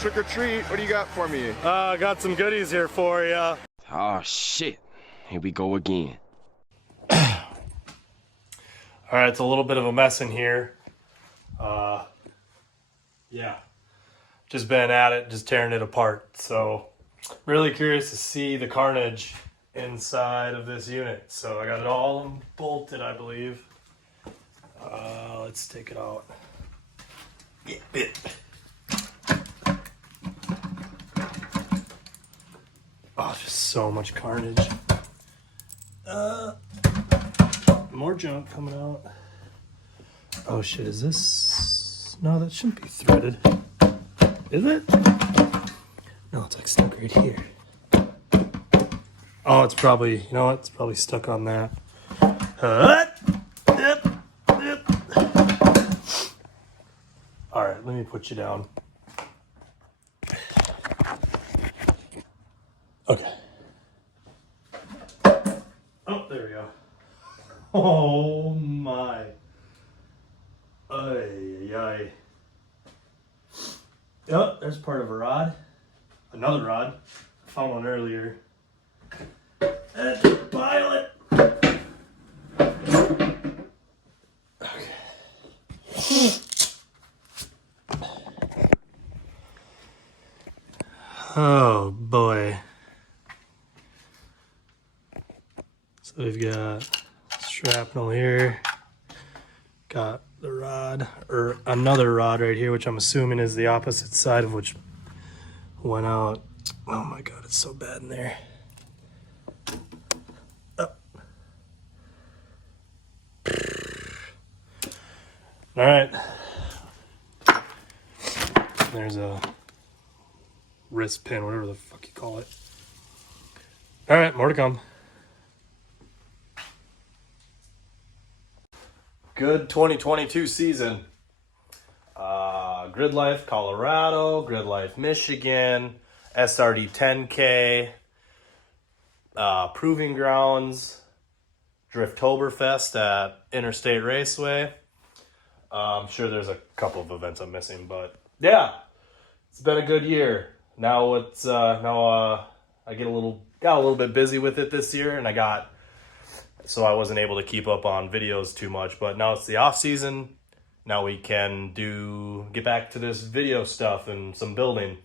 trick or treat. What do you got for me? I got some goodies here for you. Oh, shit. Here we go again. All right, it's a little bit of a mess in here. Yeah, just been at it, just tearing it apart. So really curious to see the carnage inside of this unit. So I got it all bolted, I believe. Let's take it out. Get bit. Oh, just so much carnage. More junk coming out. Oh shit, is this? No, that shouldn't be threaded. Is it? No, it's like stuck right here. Oh, it's probably, you know what? It's probably stuck on that. All right, let me put you down. Okay. Oh, there we go. Oh my. Ay, ay. Oh, there's part of a rod. Another rod. I found one earlier. And pile it. Okay. Oh boy. So we've got shrapnel here. Got the rod, or another rod right here, which I'm assuming is the opposite side of which went out. Oh my god, it's so bad in there. Oh. All right. There's a wrist pin, whatever the fuck you call it. All right, more to come. Good 2022 season. Grid Life Colorado, Grid Life Michigan, SRD 10K, Proving Grounds, Drifttoberfest at Interstate Raceway. I'm sure there's a couple of events I'm missing, but yeah, it's been a good year. Now it's I got a little bit busy with it this year, and so I wasn't able to keep up on videos too much, but now it's the off season. Now we can get back to this video stuff and some building.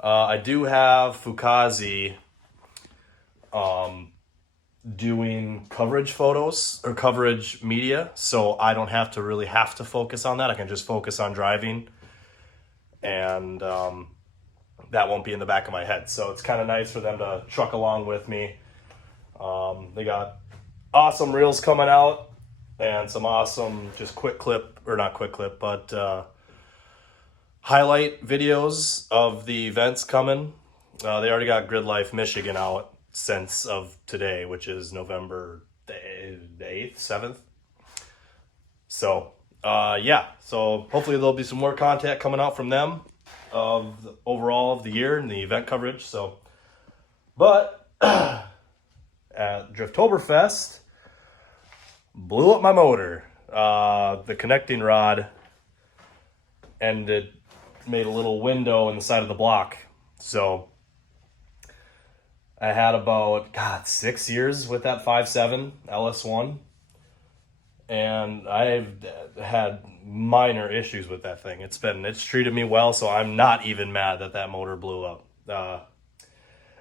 I do have Fukazi doing coverage photos or coverage media, so I don't have to focus on that. I can just focus on driving, and that won't be in the back of my head. So it's kind of nice for them to truck along with me. They got awesome reels coming out and some awesome just highlight videos of the events coming. They already got Grid Life Michigan out since of today, which is November the 8th, 7th. So yeah, so hopefully there'll be some more content coming out from them of the overall of the year and the event coverage. So, but at Drifttoberfest, blew up my motor. The connecting rod made a little window in the side of the block. So I had about 6 years with that 5.7 Ls1, and I've had minor issues with that thing. It's treated me well, so I'm not even mad that motor blew up.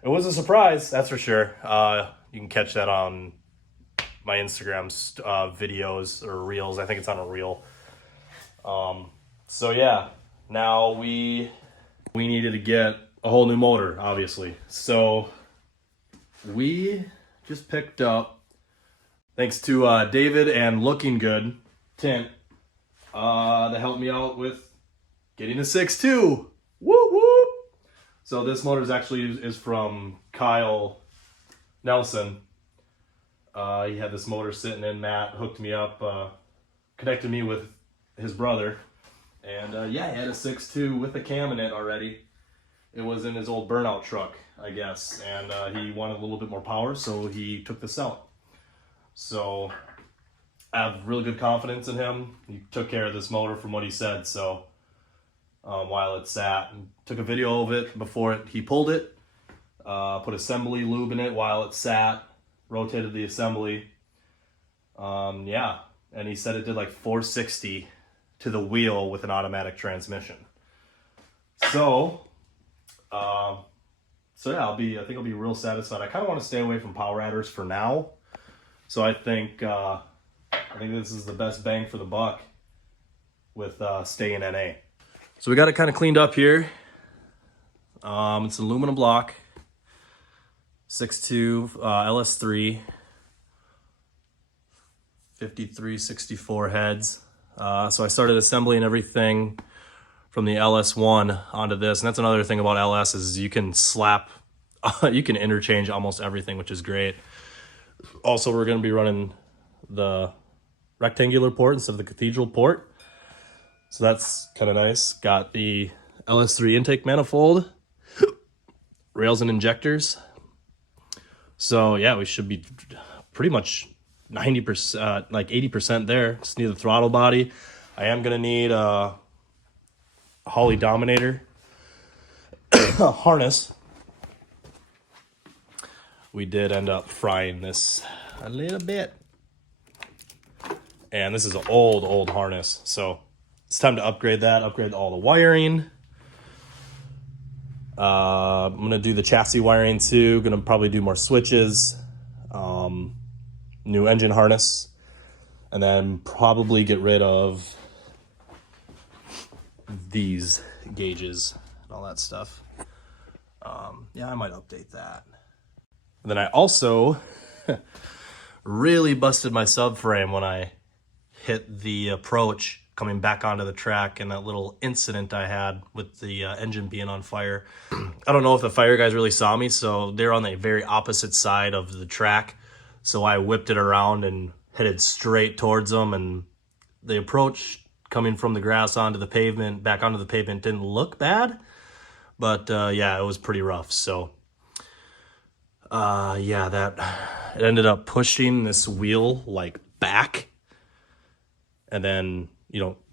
It was a surprise, that's for sure. You can catch that on my Instagram videos or reels. I think it's on a reel. So yeah, now we needed to get a whole new motor, obviously. So we just picked up, thanks to David and Looking Good Tint, that helped me out with getting a 6.2. Woo woo! So this motor is from Kyle Nelson. He had this motor sitting in. Matt hooked me up, connected me with his brother, and yeah, he had a 6.2 with a cam in it already. It was in his old burnout truck, I guess, and he wanted a little bit more power, so he took this out. So I have really good confidence in him. He took care of this motor from what he said, so while it sat, and took a video of it before he pulled it. Put assembly lube in it while it sat, rotated the assembly. Yeah, and he said it did like 460 to the wheel with an automatic transmission. So yeah, I think I'll be real satisfied. I kind of want to stay away from power adders for now. So I think this is the best bang for the buck with staying NA. So we got it kind of cleaned up here. It's an aluminum block, 6.2 Ls3, 5364 heads. So I started assembling everything from the LS1 onto this. And that's another thing about LS is you can you can interchange almost everything, which is great. Also, we're going to be running the rectangular port instead of the cathedral port. So that's kind of nice. Got the LS3 intake manifold, rails and injectors. So yeah, we should be pretty much 90%, like 80% there. Just need the throttle body. I am going to need a Holley Dominator harness. We did end up frying this a little bit. And this is an old harness. So it's time to upgrade that, upgrade all the wiring. I'm going to do the chassis wiring too. Going to probably do more switches, new engine harness, and then probably get rid of these gauges and all that stuff. Yeah, I might update that. And then I also really busted my subframe when I hit the approach coming back onto the track and that little incident I had with the engine being on fire. I don't know if the fire guys really saw me, so they're on the very opposite side of the track. So I whipped it around and headed straight towards them, and the approach coming from the grass onto the pavement, back onto the pavement, didn't look bad. But yeah, it was pretty rough. So yeah, it ended up pushing this wheel like back and then,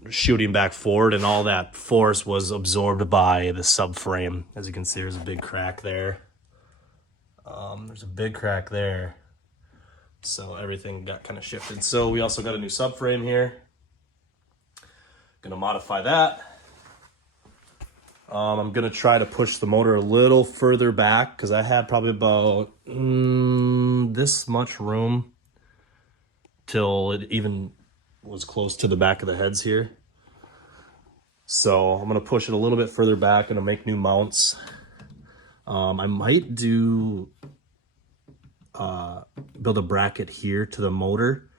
shooting back forward, and all that force was absorbed by the subframe. As you can see, there's a big crack there. There's a big crack there. So everything got kind of shifted. So we also got a new subframe here. Gonna modify that. I'm gonna try to push the motor a little further back because I had probably about this much room till it even was close to the back of the heads here. So I'm gonna push it a little bit further back and make new mounts. I might do build a bracket here to the motor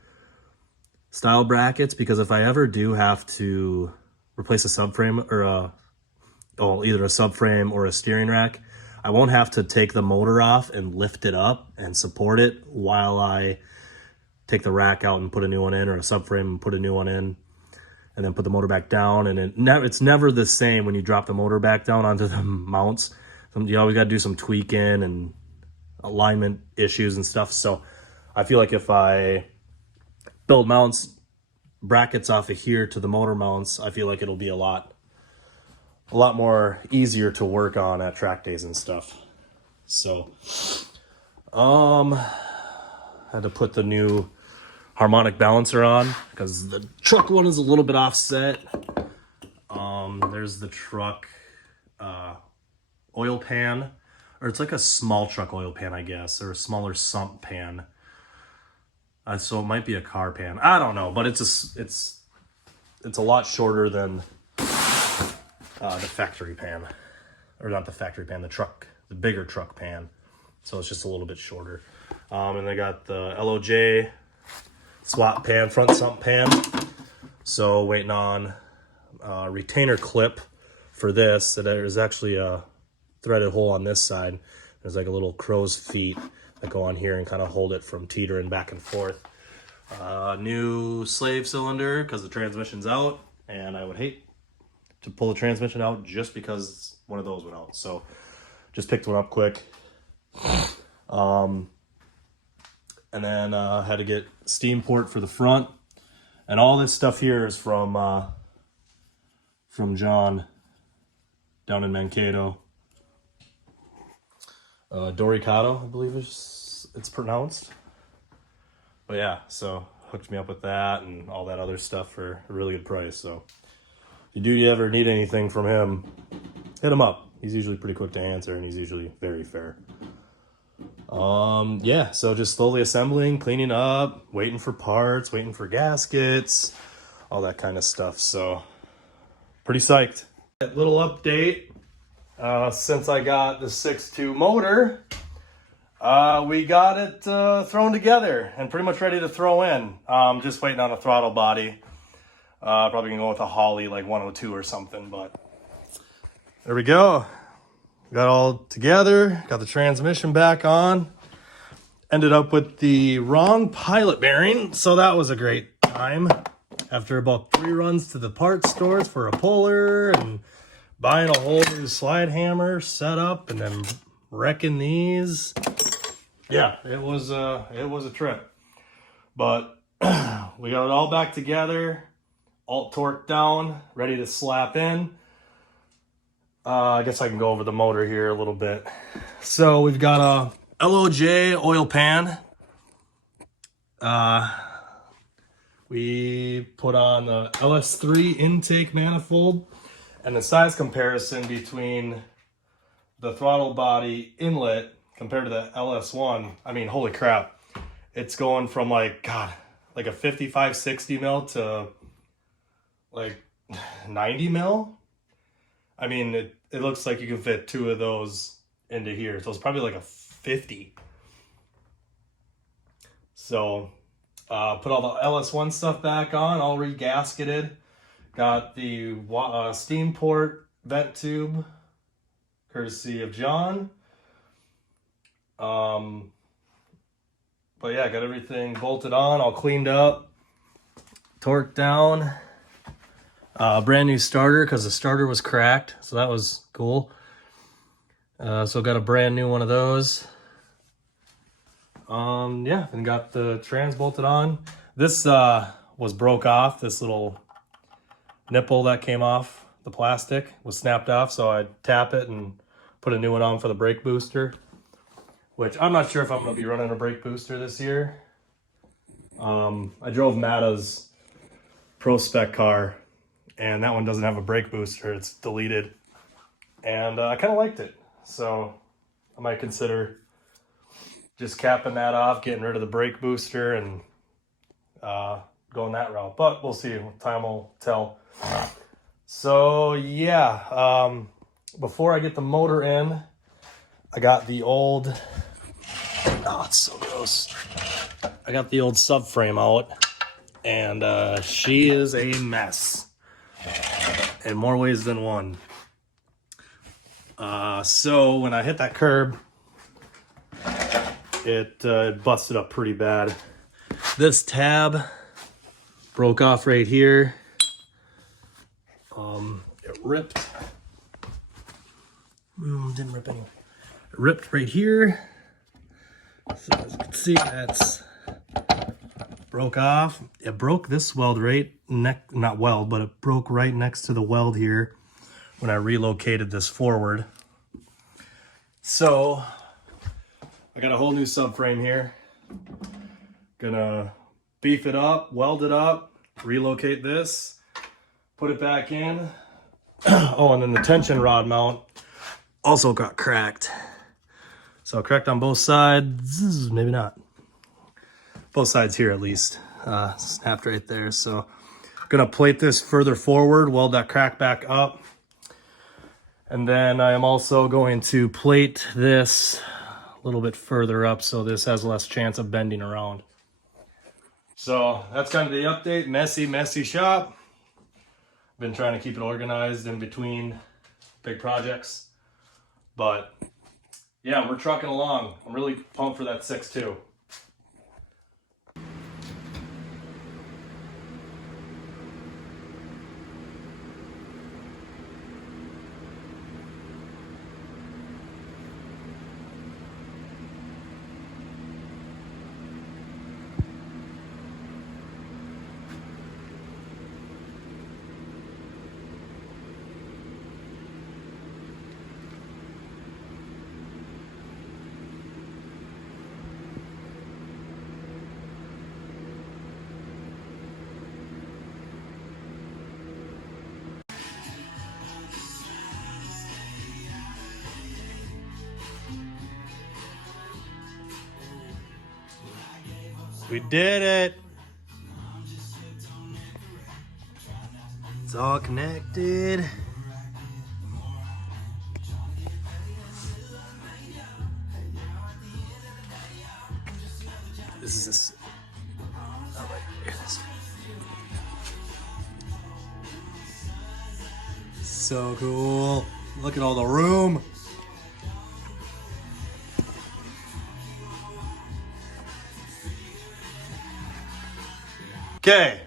style brackets, because if I ever do have to replace a subframe or either a subframe or a steering rack, I won't have to take the motor off and lift it up and support it while I take the rack out and put a new one in, or a subframe and put a new one in, and then put the motor back down. And it's never the same when you drop the motor back down onto the mounts. You always got to do some tweaking and alignment issues and stuff. So I feel like if I build mounts, brackets off of here to the motor mounts, I feel like it'll be a lot more easier to work on at track days and stuff. So had to put the new harmonic balancer on because the truck one is a little bit offset. There's the truck oil pan, or it's like a small truck oil pan, I guess, or a smaller sump pan. So it might be a car pan. I don't know, but it's a lot shorter than the factory pan, or not the factory pan, the bigger truck pan. So it's just a little bit shorter. And I got the LOJ swap pan, front sump pan. So waiting on a retainer clip for this. There's actually a threaded hole on this side. There's like a little crow's feet that go on here and kind of hold it from teetering back and forth. New slave cylinder because the transmission's out, and I would hate to pull the transmission out just because one of those went out. So just picked one up quick. And then had to get steam port for the front, and all this stuff here is from John down in Mankato. Doricado, I believe it's pronounced. But yeah, so hooked me up with that and all that other stuff for a really good price. So if you ever need anything from him, hit him up. He's usually pretty quick to answer, and he's usually very fair. Yeah, so just slowly assembling, cleaning up, waiting for parts, waiting for gaskets, all that kind of stuff. So pretty psyched. A little update. Since I got the 6.2 motor, we got it thrown together and pretty much ready to throw in. Just waiting on a throttle body. Probably gonna go with a Holley like 102 or something, but there we go. Got all together, got the transmission back on. Ended up with the wrong pilot bearing, so that was a great time. After about 3 runs to the parts stores for a puller and buying a whole new slide hammer setup and then wrecking these. Yeah, it was a trip. But we got it all back together, all torqued down, ready to slap in. I guess I can go over the motor here a little bit. So we've got a LOJ oil pan. We put on the Ls3 intake manifold, and the size comparison between the throttle body inlet compared to the LS1, I mean, holy crap. It's going from like a 55, 60 mil to like 90 mil. I mean, it looks like you can fit 2 of those into here. So it's probably like a 50. So put all the LS1 stuff back on, all re-gasketed. Got the steam port vent tube, courtesy of John. But yeah, got everything bolted on, all cleaned up, torqued down. Brand new starter because the starter was cracked, so that was cool. So got a brand new one of those. Yeah, and got the trans bolted on. This was broke off. This little nipple that came off the plastic was snapped off, so I tap it and put a new one on for the brake booster, which I'm not sure if I'm going to be running a brake booster this year. I drove Matta's Pro Spec car, and that one doesn't have a brake booster. It's deleted, and I kind of liked it, so I might consider just capping that off, getting rid of the brake booster, and going that route. But we'll see. Time will tell. So yeah, before I get the motor in, I got the old, oh, it's so gross. I got the old subframe out, and she is a mess in more ways than one. So when I hit that curb, it busted up pretty bad. This tab broke off right here. It ripped. Didn't rip anyway. It ripped right here. So as you can see, that's broke off. It broke this weld right not weld, but it broke right next to the weld here when I relocated this forward. So I got a whole new subframe here. Gonna beef it up, weld it up, relocate this, put it back in. Oh, and then the tension rod mount also got cracked. So cracked on both sides, maybe not. Both sides here at least, snapped right there. So gonna plate this further forward, weld that crack back up. And then I am also going to plate this a little bit further up so this has less chance of bending around. So that's kind of the update. Messy shop. Been trying to keep it organized in between big projects. But yeah, we're trucking along. I'm really pumped for that 6.2. We did it. It's all connected. This is this. Oh, wait, here it is. So cool. Look at all the room. Okay,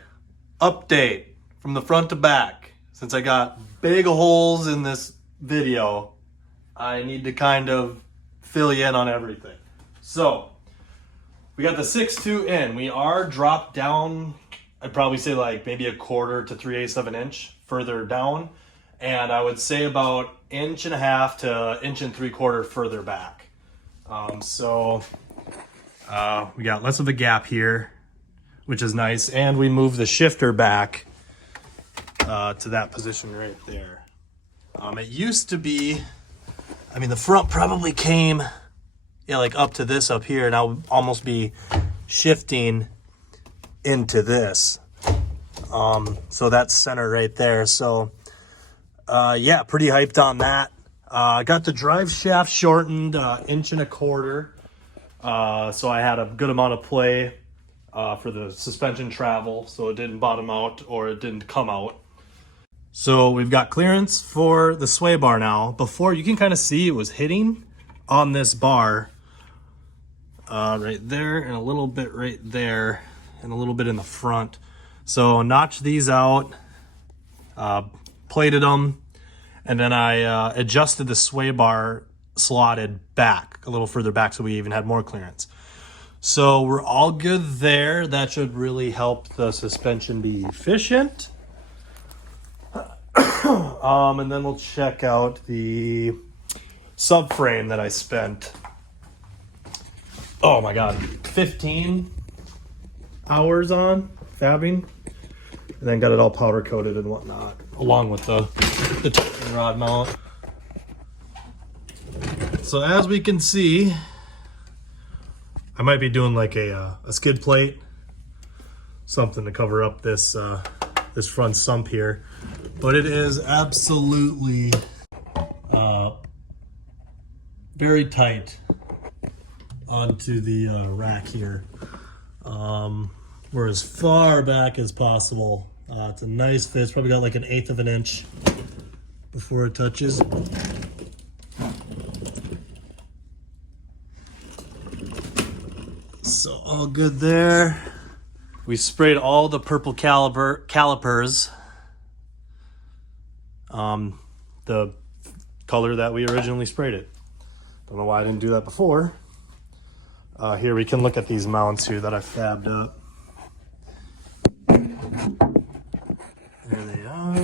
update from the front to back. Since I got big holes in this video, I need to kind of fill you in on everything. So, we got the 6.2 in. We are dropped down, I'd probably say like maybe 1/4 to 3/8 of an inch further down. And I would say about 1.5 to 1 3/4 further back. We got less of a gap here, which is nice. And we moved the shifter back to that position right there. It used to be, I mean, the front probably came, yeah, like up to this up here, and I'll almost be shifting into this. So that's center right there. So, yeah, pretty hyped on that. I got the drive shaft shortened 1.25 inches. So I had a good amount of play for the suspension travel, so it didn't bottom out or it didn't come out. So we've got clearance for the sway bar now. Before, you can kind of see it was hitting on this bar right there, and a little bit right there, and a little bit in the front. So notched these out, plated them, and then I adjusted the sway bar slotted back a little further back, so we even had more clearance. So we're all good there. That should really help the suspension be efficient. And then we'll check out the subframe that I spent, oh my God, 15 hours on fabbing, and then got it all powder coated and whatnot, along with the tightening rod mount. So as we can see, I might be doing like a skid plate, something to cover up this this front sump here, but it is absolutely very tight onto the rack here. We're as far back as possible. It's a nice fit. It's probably got like 1/8 of an inch before it touches. So all good there. We sprayed all the purple calipers, the color that we originally sprayed it. Don't know why I didn't do that before. Here we can look at these mounts here that I fabbed up. There they are.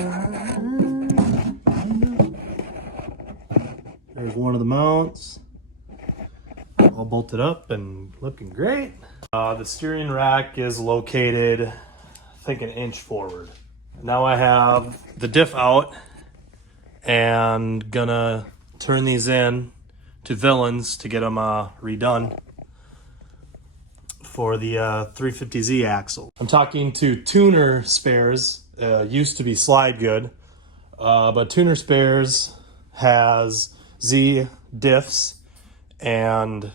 There's one of the mounts. All bolted up and looking great. The steering rack is located, I think, 1 inch forward. Now I have the diff out and gonna turn these in to Villains to get them redone for the 350Z axle. I'm talking to Tuner Spares. Used to be Slide Good, but Tuner Spares has Z diffs and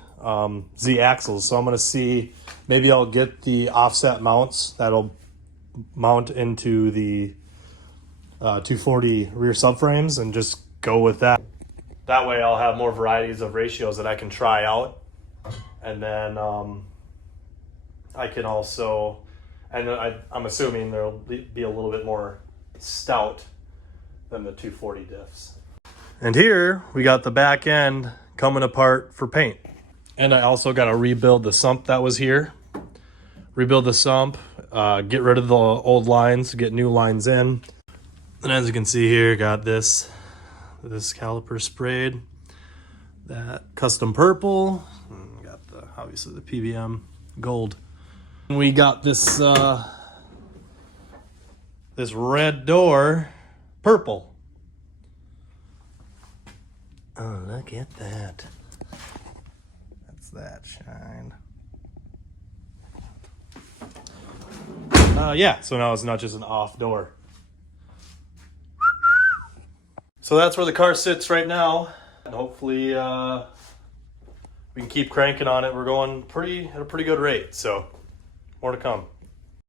Z axles. So I'm gonna see, maybe I'll get the offset mounts that'll mount into the 240 rear subframes and just go with that. That way I'll have more varieties of ratios that I can try out. And then I can also, and I'm assuming there'll be a little bit more stout than the 240 diffs. And here we got the back end coming apart for paint. And I also got to rebuild the sump that was here. Rebuild the sump, get rid of the old lines, get new lines in. And as you can see here, got this caliper sprayed, that custom purple, and got obviously the PBM gold. And we got this this red door purple. Oh, look at that. That's that shine. Yeah, so now it's not just an off door. So that's where the car sits right now. And hopefully we can keep cranking on it. We're going at a pretty good rate, so more to come.